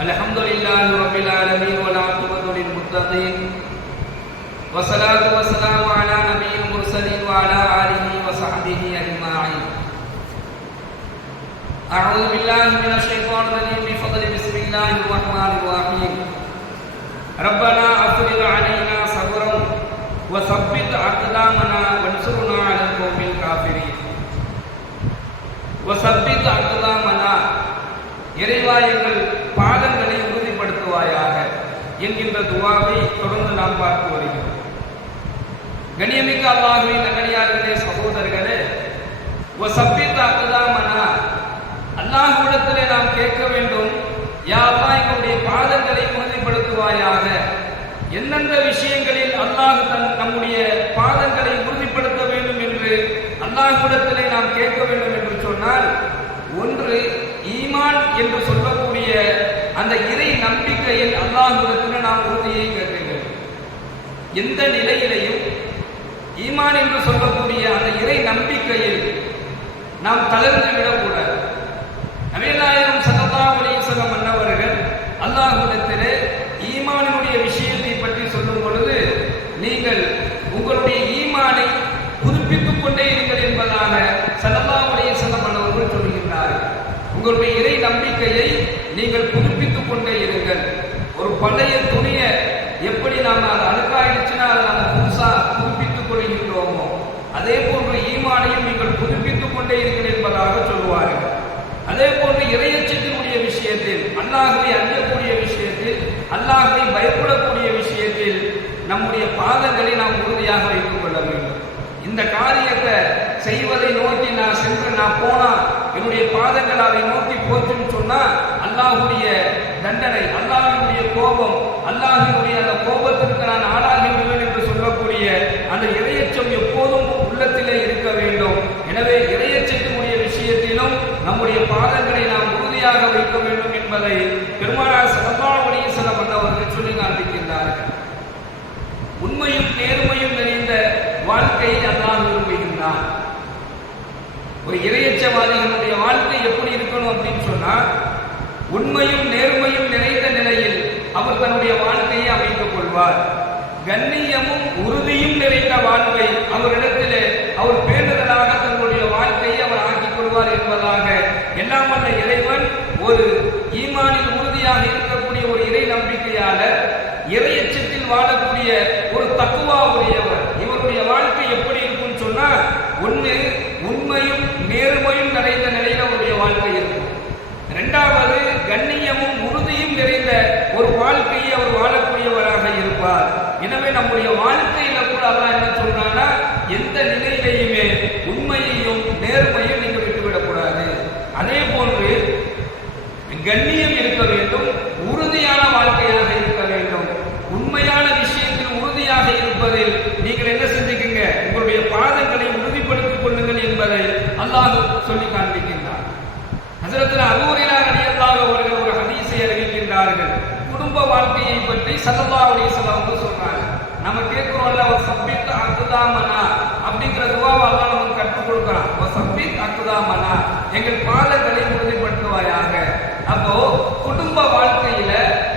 الحمد لله رب العالمين والعاقبة للمتقين والصلاة والسلام على نبي المرسلين وعلى آله وصحبه أجمعين. أعوذ بالله من الشيطان الرجيم. بفضل بسم الله الرحمن الرحيم. ربنا துவாவை தொடர்ந்து நாம் பார்த்து வருகிறோம். கணியமிக்க அல்லாஹுவின் நகனியார்களே சகோதரர்களே ஓ சப்பித்த அக்குதாமனா அல்லாஹ்விடத்திலே நாம் கேட்க வேண்டும் யா அல்லாஹ் எங்களுடைய பாதங்களை உறுதிப்படுத்துவாயாக? எந்தெந்த விஷயங்களில் அல்லாஹ் தன் நம்முடைய பாதங்களை உறுதிப்படுத்த வேண்டும் என்று அல்லாஹ்விடத்திலே நாம் கேட்க வேண்டும் என்று சொன்னால் ஒன்று ஈமான் என்று சொல்லக்கூடிய அந்த இறை நம்பிக்கையில் அல்லாஹுடத்தில் நாம் உறுதியை கேட்க எந்த நிலையிலையும் ஈமான் என்று சொல்லக்கூடிய அந்த இறை நம்பிக்கையில் நாம் தளர்ந்து விடக்கூடாது. நவீனாயிரம் சல்லல்லாஹு அலைஹி மன்னவர்கள் அன்னவர்கள் ஈமானுடைய ஈமானினுடைய விஷயத்தை பற்றி சொல்லும் பொழுது நீங்கள் உங்களுடைய ஈமானை புதுப்பித்துக் கொண்டே இருங்கள் என்பதாக சல்லல்லாஹு அலைஹி மன்னவர்கள் அன்னவர்கள் சொல்கின்றார்கள் உங்களுடைய இறை நம்பிக்கையை நீங்கள் புதுப்பித்துக் கொண்டே இருங்கள். ஒரு பழைய துணியை எப்படி நாம் அது அழுக்காயிடுச்சுன்னா அதை நம்ம புதுசா புதுப்பித்துக் கொள்கின்றோமோ அதே போன்று ஈமானையும் நீங்கள் புதுப்பித்துக் கொண்டே இருங்கள் என்பதாக சொல்லுவார்கள் அதே போன்று இறையச்சத்தினுடைய விஷயத்தில் அல்லாஹுவை அஞ்சக்கூடிய விஷயத்தில் அல்லாஹுவை பயப்படக்கூடிய விஷயத்தில் நம்முடைய பாதங்களை நாம் உறுதியாக வைத்துக் கொள்ள வேண்டும். இந்த காரியத்தை செய்வதை நோக்கி நான் சென்று நான் போனா என்னுடைய பாதங்கள் அதை நோக்கி போச்சுன்னு சொன்னா அல்லாஹுடைய தண்டனை அல்லாஹினுடைய கோபம் அல்லாஹினுடைய அந்த கோபத்திற்கு நான் ஆளாகி விடுவேன் என்று சொல்லக்கூடிய அந்த இறையச்சம் எப்போதும் உள்ளத்திலே இருக்க வேண்டும். எனவே இறையச்சத்தினுடைய விஷயத்திலும் நம்முடைய பாதங்களை நாம் உறுதியாக வைக்க வேண்டும் என்பதை பெருமானார் சலபாவுடைய சில மன்னவர்கள் சொல்லி காண்பிக்கின்றார்கள். உண்மையும் நேர்மையும் நிறைந்த வாழ்க்கையை அல்லாஹ் விரும்புகின்றான். ஒரு இரையச்சவாதிகளுடைய வாழ்க்கை எப்படி இருக்கணும் அப்படின்னு சொன்னா உண்மையும் நேர்மையும் நிறைந்த நிலையில் அவர் தன்னுடைய வாழ்க்கையை அமைத்துக் கொள்வார். கண்ணியமும் உறுதியும் நிறைந்த வாழ்வை அவரிடத்திலே அவர் பேணுதலாக தன்னுடைய வாழ்க்கையை அவர் ஆக்கிக் கொள்வார் என்பதாக எல்லாம் வல்ல இறைவன் ஒரு ஈமானில் உறுதியாக இருக்கக்கூடிய ஒரு இறை நம்பிக்கையாளர் இறையச்சத்தில் வாழக்கூடிய ஒரு தக்குவா உடையவர் இவருடைய வாழ்க்கை எப்படி இருக்கும்னு சொன்னா ஒன்று உண்மையும் நேர்மையும் நிறைந்த நிலையில அவருடைய வாழ்க்கை இருக்கும். இரண்டாவது கண்ணியமும் உறுதியும் நிறைந்த ஒரு வாழ்க்கையை அவர் வாழக்கூடியவராக இருப்பார். எனவே நம்முடைய வாழ்க்கையில கூட அல்லாஹ் என்ன சொல்றான்னா எந்த நிலையிலையுமே உண்மையையும் நேர்மையும் நீங்க விட்டுவிடக்கூடாது. அதே போன்று கண்ணியம் இருக்க வேண்டும் உறுதியான வாழ்க்கையாக இருக்க வேண்டும். உண்மையான விஷயத்தில் உறுதியாக இருப்பதில் நீங்கள் என்ன செஞ்சுக்கீங்க உங்களுடைய பாதங்களை உறுதிப்படுத்திக் கொள்ளுங்கள் என்பதை அல்லாஹ் சொல்லி காண்பிக்கின்றார் ஹசரத்தில் அபூரிலார் அடியல்லாக அவர்கள் ஒரு ஹதீஸை அறிவிக்கின்றார்கள் குடும்ப வாழ்க்கையை பற்றி சல்லா அலிசல் வந்து சொல்றாங்க. நம்ம கேட்கிறோம்ல ஒரு சப்பித் அக்குதாமனா அப்படிங்கிற துவாவை எல்லாம் நமக்கு கற்றுக் கொடுக்குறான். ஒரு சப்பித் அக்குதாமனா எங்கள் பாதங்களை உறுதிப்படுத்துவாயாக. அப்போ குடும்ப வாழ்க்கை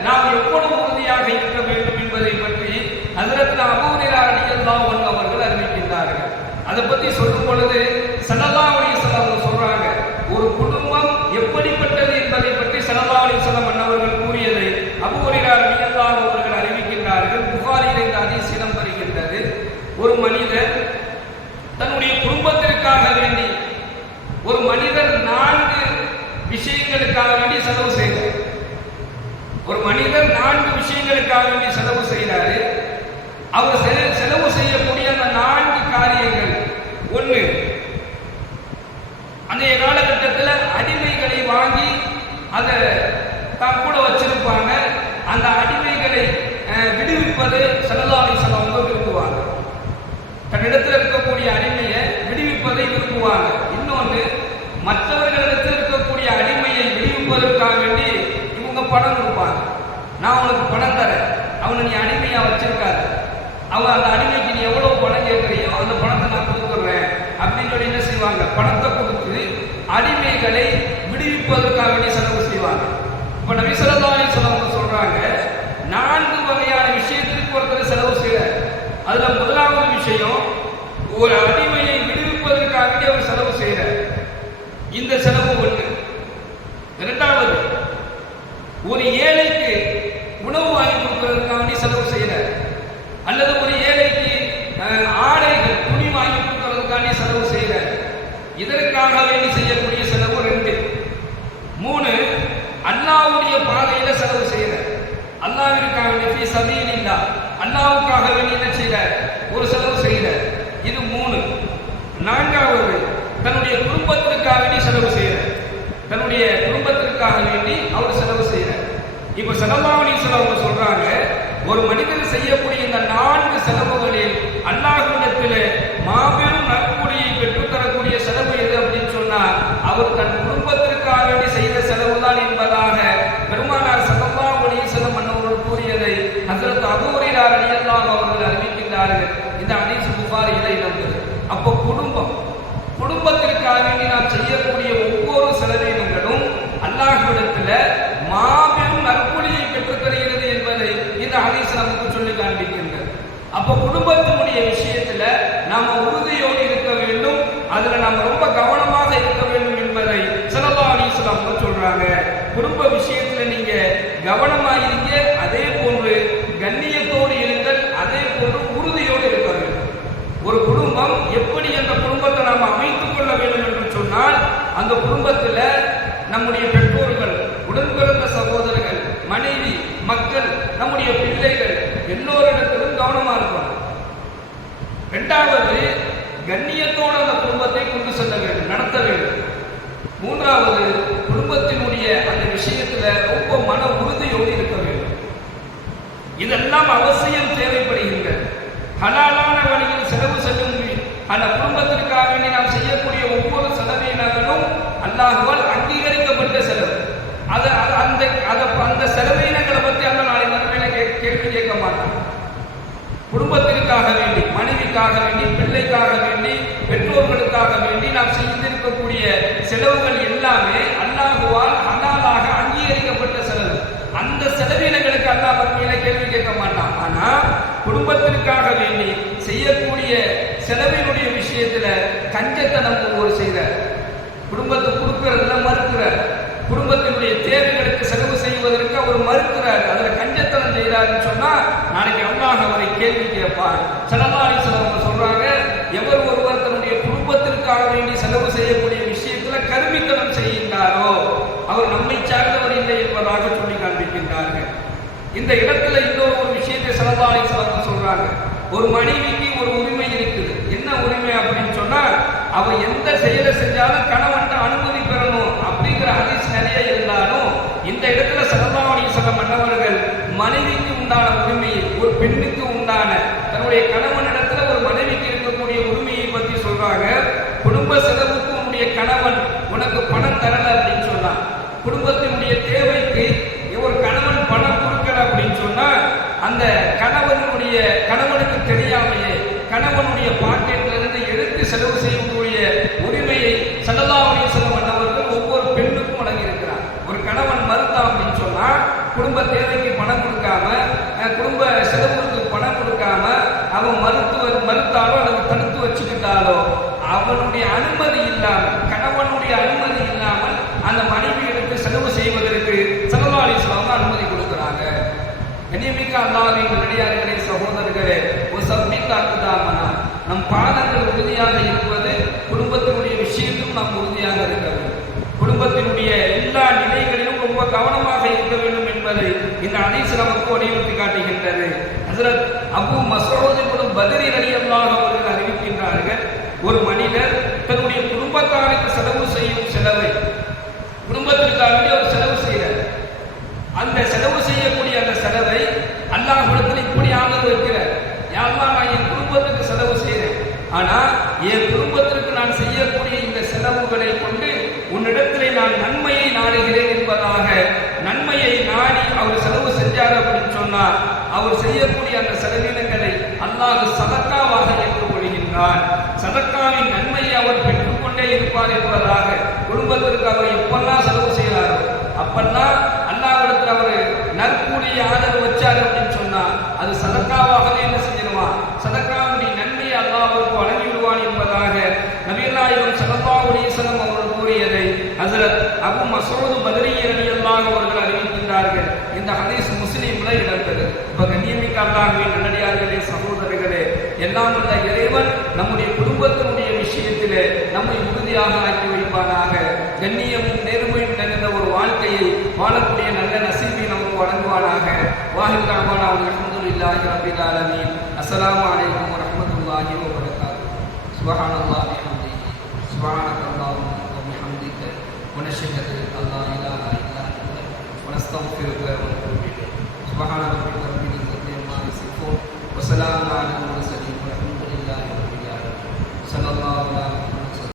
நாம் எவ்வளவு உறுதியாக இருக்க வேண்டும் என்பதை பற்றி ஹசரத்தில் அபூரிலார் அடியல்லாஹ் அவர்கள் அறிவிக்கின்றார்கள் அதை பத்தி சொல்லும் பொழுது சல்லல்லா அலிஸ்லாம் சொல்றாங்க ஒரு குடும்பம் எப்படிப்பட்டது என்பதை பற்றி சல்லல்லா அலிஸ்லாம் அன்னவர்கள் கூறியதை அபுஹுரைரார் ரலியல்லாஹு அவர்கள் அறிவிக்கின்றார்கள் புகாரில் இந்த ஹதீஸ் இடம் வருகின்றது ஒரு மனிதர் தன்னுடைய குடும்பத்திற்காக வேண்டி ஒரு மனிதர் நான்கு விஷயங்களுக்காக வேண்டி செலவு செய்தார் ஒரு மனிதர் நான்கு விஷயங்களுக்காக வேண்டி செலவு செய்கிறாரு. அவர் செலவு செய்யக்கூடிய அந்த நான்கு காரியங்கள். ஒன்று அன்றைய காலகட்டத்தில் அடிமைகளை வாங்கி அதை தான் கூட வச்சிருப்பாங்க. அந்த அடிமைகளை அஹ், விடுவிப்பது செலவாளி செலவங்க விரும்புவாங்க. தன்னிடத்தில் இருக்கக்கூடிய அடிமையை விடுவிப்பதை விரும்புவாங்க இன்னொன்று மற்றவர்களிடத்தில் இருக்கக்கூடிய அடிமையை விடுவிப்பதற்காக வேண்டி இவங்க பணம் கொடுப்பாங்க நான் உனக்கு பணம் தரேன். அவனை நீ அடிமையா வச்சிருக்காரு அவன் அந்த அடிமைக்கு நீ எவ்வளவு பணம் கேட்கறியோ அந்த பணத்தை நான் கொடுத்துட்றேன் அப்படின்னு சொல்லி என்ன செய்வாங்க? பணத்தை கொடுத்து அடிமைகளை விடுவிப்பதற்காக வேண்டிய செலவு செய்வாங்க. இப்ப நபி ஸல்லல்லாஹு அலைஹி நான்கு வகையான விஷயத்திற்கு ஒருத்தர் செலவு செய்கிறார் அதுல முதலாவது விஷயம் ஒரு அடிமையை விடுவிப்பதற்காக அவர் செலவு செய்கிறார் இந்த செலவு ஒன்று இரண்டாவது ஒரு ஏழைக்கு உணவு வாங்கி கொடுக்கறதுக்காக செலவு செய்கிறார் அல்லது ஒரு ஏழைக்கு ஆடைகள் துணி வாங்கி கொடுக்கறதுக்காண்டி செலவு செய்கிறார் இதற்காக வேண்டி செய்யக்கூடிய செலவு ரெண்டு. மூணு அண்ணாவுடைய பாதையில செலவு செய்கிறார் அல்லாஹ்விற்காக வேண்டி சபீலில்லா அல்லாஹ்வுக்காக வேண்டி என்ன செய்கிறார் ஒரு செலவு செய்கிறார் இது மூணு. நான்காவது தன்னுடைய குடும்பத்திற்காக வேண்டி செலவு செய்கிறார் தன்னுடைய குடும்பத்திற்காக வேண்டி அவர் செலவு இப்ப செலவாணீஸ்வரர் அவங்க சொல்றாங்க ஒரு மனிதர் செய்யக்கூடிய இந்த நான்கு செலவுகளில் அல்லாஹ் மாபெரும் நற்கூலியை பெற்றுத்தரக்கூடிய செலவு எது அப்படின்னு சொன்னா அவர் தன் குடும்பத்திற்காக வேண்டி செய்த செலவுதான் என்பதாக பெருமானார் சல்லல்லாஹு அலைஹி வஸல்லம் அன்னவர்கள் கூறியதை ஹஜ்ரத் அபூ ஹுரைரா ரலியல்லாஹு அவர்கள் அறிவிக்கின்றார்கள் இந்த ஹதீஸ் புகாரியில இடம்பெறும் அப்போ குடும்பம் குடும்பத்திற்காக வேண்டி நாம் செய்யக்கூடிய ஒவ்வொரு செலவீனங்களும் அல்லாஹ்விடத்துல மாபெரும் நற்கூலியை பெற்றுத் தருகிறது என்பதை இந்த ஹதீஸ் நமக்கு சொல்லி காண்பிக்கின்றது அப்ப குடும்பத்தினுடைய விஷயத்துல நாம உறுதியோடு இருக்க வேண்டும். அதுல நாம ரொம்ப கவனமாக இருக்க வேண்டும் என்பதை ஸல்லல்லாஹு அலைஹி சொல்றாங்க. குடும்ப விஷயத்துல நீங்க கவனமா இருங்க. அதே போன்று கண்ணியத்தோடு இருங்கள். அதே போன்று உறுதியோடு இருக்க வேண்டும். ஒரு குடும்பம் எப்படி அந்த குடும்பத்தை நாம் அமைத்துக் கொள்ள வேண்டும் என்று சொன்னால் அந்த குடும்பத்துல நம்முடைய பெற்றோர்கள் உடன்பிறந்த சகோதரர்கள் மனைவி மக்கள் நம்முடைய பிள்ளைகள் எல்லோரிடத்திலும் கவனமா இருக்கும் இரண்டாவது கண்ணியத்தோடு அந்த குடும்பத்தை கொண்டு செல்ல வேண்டும் நடத்த வேண்டும். மூன்றாவது குடும்பத்தினுடைய அந்த விஷயத்துல ரொம்ப மன உறுதியோடு இருக்க வேண்டும். இதெல்லாம் அவசியம் தேவைப்படுகின்றது ஹலாலான வழியில் செலவு செல்லும் அந்த குடும்பத்திற்காக வேண்டி நாம் செய்யக்கூடிய ஒவ்வொரு செலவினங்களும் அல்லாஹுவால் அங்கீகரிக்கப்பட்ட செலவு அது அது- அந்த அதை அந்த செலவினங்களை பத்தி அந்த நாளை மறுமையில கே- கேள்வி கேட்க மாட்டான் குடும்பத்திற்காக வேண்டி மனைவிக்காக வேண்டி பிள்ளைக்காக வேண்டி பெற்றோர்களுக்காக வேண்டி நாம் செய்திருக்கக்கூடிய செலவுகள் எல்லாமே அல்லாஹுவால் ஹலாலாக அங்கீகரிக்கப்பட்ட செலவு. அந்த செலவினங்களுக்கு அல்லாஹ் மறுமையில கேள்வி கேட்க மாட்டான். ஆனா குடும்பத்திற்காக வேண்டி செய்யக்கூடிய செலவினுடைய விஷயத்துல கஞ்சத்தனம் ஒரு செய்கிறார் குடும்பத்தை கொடுக்கறதுல மறுக்கிறார். குடும்பத்தினுடைய தேவைகளுக்கு செலவு செய்வதற்கு அவர் மறுக்கிறார். அதுல கஞ்சத்தனம் செய்கிறாருன்னு சொன்னா நாளைக்கு அல்லாஹ் அவரை கேள்வி கேட்பார். செலவாளி செலவங்க சொல்றாங்க எவர் ஒருவர் தன்னுடைய குடும்பத்திற்காக வேண்டி செலவு செய்யக்கூடிய விஷயத்துல கருமித்தனம் செய்கின்றாரோ அவர் நம்மை சார்ந்தவர் இல்லை என்பதாக சொல்லி காண்பிக்கின்றார்கள். இந்த இடத்துல இன்னொரு ஒரு விஷயத்தை செலவாளி சொல்றாங்க. ஒரு மனைவிக்கு ஒரு உரிமை இருக்குது. என்ன உரிமை அப்படின்னு சொன்னா அவர் எந்த செயலை செஞ்சாலும் கணவன் அனுமதி பெறணும் அப்படிங்கிற ஹதீஸ் நிறைய இருந்தாலும் இந்த இடத்துல செலவாணி சில மன்னவர்கள் மனைவிக்கு உண்டான உரிமையை ஒரு பெண்ணுக்கு உண்டான தன்னுடைய கணவனிடத்துல ஒரு மனைவிக்கு இருக்கக்கூடிய உரிமையை பத்தி சொல்றாங்க குடும்ப செலவுக்கு உன்னுடைய கணவன் உனக்கு பணம் தரல அப்படின்னு சொன்னான். குடும்பத்தினுடைய தேவைக்கு ஒரு கணவன் பணம் கொடுக்கல அப்படின்னு சொன்னா அந்த கணவனுடைய கணவனுக்கு தெரியாமையே கணவனுடைய பாக்கெட்ல இருந்து எடுத்து செலவு செய்யக்கூடிய உரிமையை செல்லதாவுடைய செல்வம் மன்னவர்கள் ஒவ்வொரு பெண்ணுக்கும் வழங்கியிருக்கிறார். ஒரு கணவன் மறுத்தான் அப்படின்னு சொன்னா குடும்ப தேவைக்கு பணம் கொடுக்காம குடும்ப செலவுக்கு பணம் கொடுக்காம அவன் மருத்துவ மறுத்தாலோ அல்லது தடுத்து வச்சுக்கிட்டாலோ அவனுடைய அனுமதி இல்லாமல் கணவனுடைய அனுமதி இல்லாமல் அந்த மனைவி எடுத்து செலவு செய்வதற்கு செலவாளி செலவு அனுமதி கொடுக்குறாங்க கண்ணியமிக்க அல்லாவின் நடிகார்களே சகோதரர்களே ஒரு நம் பாதங்கள் உறுதியாக இருப்பது குடும்பத்தினுடைய விஷயத்தும் நாம் உறுதியாக இருக்க வேண்டும். குடும்பத்தினுடைய எல்லா நிலைகளிலும் ரொம்ப கவனமாக இருக்க வேண்டும் என்பதை இந்த அனைத்து நமக்கு வலியுறுத்தி காட்டுகின்றது. ஹசரத் அபு மசோதி குடும் பதிரி ரலியல்லாஹு அவர்கள் அறிவிக்கின்றார்கள் ஒரு மனிதர் தன்னுடைய குடும்பத்தாருக்கு செலவு செய்யும் செலவை குடும்பத்திற்காக ஒரு செலவு செய்கிறார் அந்த செலவு செய்யக்கூடிய அந்த செலவை அல்லாஹ்விடத்தில் இப்படி ஆதரவு வைக்கிறார் யாரெல்லாம் நான் என் குடும்பத்துக்கு செலவு செய்கிறேன் ஆனா என் குடும்பத்திற்கு நான் செய்யக்கூடிய இந்த செலவுகளை கொண்டு உன்னிடத்திலே நான் நன்மையை நாடுகிறேன் என்பதாக நன்மையை நாடி அவர் செலவு செஞ்சார் அப்படின்னு சொன்னா அவர் செய்யக்கூடிய அந்த செலவினங்களை அல்லாஹ் சதக்காவாக ஏற்றுக்கொள்கின்றான். சதக்காவின் நன்மையை அவர் பெற்றுக்கொண்டே இருப்பார் என்பதாக குடும்பத்திற்கு அவர் எப்பெல்லாம் செலவு செய்கிறாரோ அப்பெல்லாம் அல்லாவிடத்தில் அவர் நற்கூடிய ஆதரவு வச்சார் அப்படின்னு அது சதக்காவாகவே என்ன செய்ய அபு மசூது பத்ரி ரலியல்லாஹு அவர்கள் அறிவிக்கின்றார்கள். இந்த ஹதீஸ் முஸ்லீம்ல இடம்பெறுது இப்ப கண்ணியமிக்க அல்லாஹ்வின் நல்லடியார்களே சகோதரர்களே எல்லாம் உள்ள இறைவன் நம்முடைய குடும்பத்தினுடைய விஷயத்திலே நம்மை உறுதியாக ஆக்கி வைப்பானாக. கண்ணியமும் நேர்மையும் நிறைந்த ஒரு வாழ்க்கையை வாழக்கூடிய நல்ல நசீபை நமக்கு வழங்குவானாக. வாஹில் அவர்கள் அஹமதுல்லாஹி ரபில் ஆலமீன். அஸ்ஸலாமு அலைக்கும் வரஹ்மத்துல்லாஹி வபரகாத்துஹு. சுபஹானல்லாஹி வபிஹம்திஹி சுப்ஹானக்கல்லாஹும்ம ونشهد أن لا إله إلا أنت ونستغفرك ونتوب إليك سبحان ربك رب العزة عما يصفون وسلام على المرسلين.